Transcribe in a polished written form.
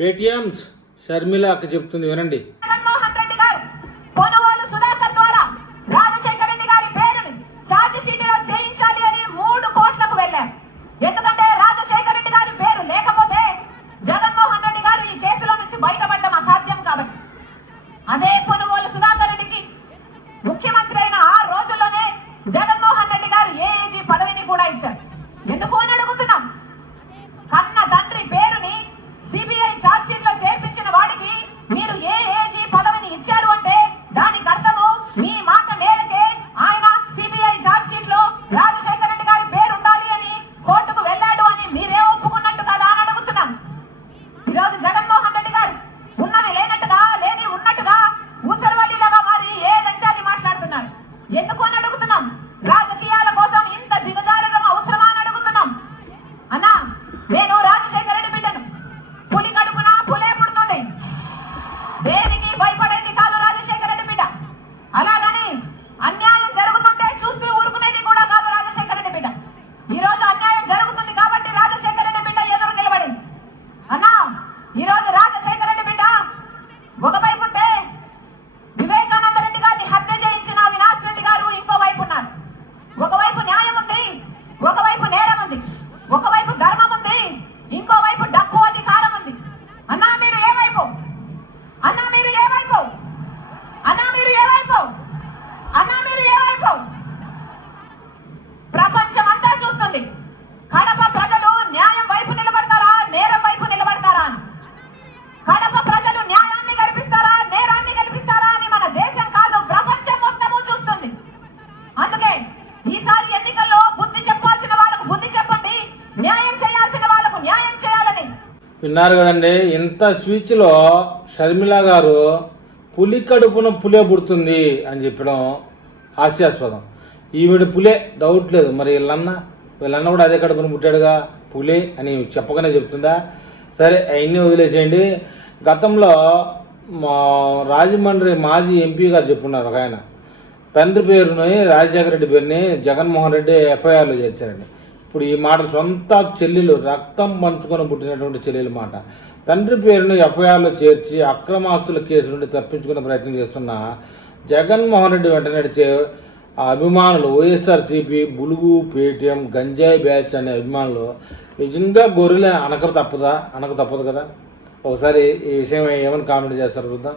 పేటిఎంస్ షర్మిలకి చెప్తుంది వినండి. జగన్మోహన్ రెడ్డి గారు కొనుగోలు సుధాకర్ ద్వారా రాజశేఖర రెడ్డి గారి పేరుని ఛార్జ్ షీట్లో చేయించాలి అని 3 కోట్లకు వెళ్ళారు. ఎందుకంటే రాజశేఖర రెడ్డి గారి పేరు లేకపోతే జగన్మోహన్ రెడ్డి గారు ఈ కేసులో నుంచి బయటపడడం అసాధ్యం. కాబట్టి అదే కొనుగోలు సుధాకర్ రెడ్డికి ముఖ్యమంత్రి అయిన ఆ రోజుల్లోనే జగన్మోహన్ రెడ్డి గారు ఏఏజీ పదవిని కూడా ఇచ్చారు. ఎందుకు అని అడుగుతున్నాం. కన్న తండ్రి పేరుని సిబిఐ ఛార్జ్ షీట్ లో చేర్పించిన వాడికి మీరు ఏఏజీ పదవిని ఇచ్చారు అంటే దానికి అర్థము మీ మాట మేరకే ఆయన సిబిఐ ఛార్జ్ షీట్ లో రాజశేఖర రెడ్డి గారి పేరు ఉండాలి అని కోర్టుకు వెళ్ళాడు అని మీరే ఒప్పుకున్నట్టు కదా అని అడుగుతున్నాం. ఈరోజు జగన్మోహన్ రెడ్డి గారు ఉన్నది లేనట్టుగా లేని ఉన్నట్టుగా ఊసరవల్లిలాగా మారి ఏదంటే అది మాట్లాడుతున్నారు. ఎందుకు అని అడుగుతున్నాం. రాజకీయాల కోసం ఇంత దిగజారడం అవసరమా అని అడుగుతున్నాం. అన్నా నేను రాజశేఖర రెడ్డి బిడ్డను. పులి కడుపున పులే పుడుతుంది. దేనికి భయపడేది కాదు రాజశేఖర రెడ్డి బిడ్డ. అలాగని అన్యాయం జరుగుతుంటే చూస్తూ ఊరుకునేది కూడా కాదు రాజశేఖర రెడ్డి బిడ్డ. ఈ రోజు అన్యాయం జరుగుతుంది కాబట్టి రాజశేఖర రెడ్డి బిడ్డ ఎదురు నిలబడింది. అన్నా ఈ రోజు రాజశేఖర రెడ్డి బిడ్డ ఒకవైపు ఉంటే వివేకానంద రెడ్డి గారిని హత్య చేయించిన అవినాష్ రెడ్డి గారు ఇంకోవైపు ఉన్నారు. ఒకవైపు న్యాయం ఉంది, ఒకవైపు నేరం ఉంది, ఒకవైపు ధర్మం ఉంది, ఇంకోవైపు డబ్బు అధికారం ఉంది. అన్నా మీరు ఏ వైపు? అన్నా మీరు ఏ వైపు? అన్నా మీరు ఏ వైపు? అన్నా మీరు ఏ వైపు? ప్రపంచం అంతా చూస్తుంది. కడప ప్రజలు న్యాయం వైపు నిలబడతారా, నేరం వైపు నిలబడతారా అని. కడప ప్రజలు న్యాయాన్ని గెలిపిస్తారా, నేరాన్ని గెలిపిస్తారా అని మన దేశం కాదు ప్రపంచం మొత్తము చూస్తుంది. అందుకే ఈసారి ఎన్నికల్లో బుద్ధి చెప్పాల్సిన వాళ్ళకు బుద్ధి చెప్పండి, న్యాయం చేయాల్సిన వాళ్ళకు న్యాయం చేయాలని. విన్నారు కదండి. ఇంత స్పీచ్లో షర్మిల గారు పులి కడుపున పులే పుడుతుంది అని చెప్పడం హాస్యాస్పదం. ఈవిడ పులే డౌట్ లేదు. మరి వీళ్ళన్న కూడా అదే కడుపున పుట్టాడుగా, పులే అని చెప్పగానే చెప్తుందా? సరే అవన్నీ వదిలేసేయండి. గతంలో మా రాజమండ్రి మాజీ ఎంపీ గారు చెప్పున్నారు. ఒక ఆయన తండ్రి పేరుని రాజశేఖర రెడ్డి పేరుని జగన్మోహన్ రెడ్డి ఎఫ్ఐఆర్లో చేర్చారండి. ఇప్పుడు ఈ మాట సొంత చెల్లెలు, రక్తం పంచుకొని పుట్టినటువంటి చెల్లెలు మాట. తండ్రి పేరును ఎఫ్ఐఆర్లో చేర్చి అక్రమాస్తుల కేసు నుండి తప్పించుకునే ప్రయత్నం చేస్తున్న జగన్మోహన్ రెడ్డి వెంట నడిచే అభిమానులు, వైఎస్ఆర్సీపీ, బులుగు, పేటీఎం, గంజాయి బ్యాచ్ అనే అభిమానులు నిజంగా గొర్రెలే అనక తప్పదు కదా. ఒకసారి ఈ విషయం ఏమని కామెంట్ చేస్తారు చూద్దాం.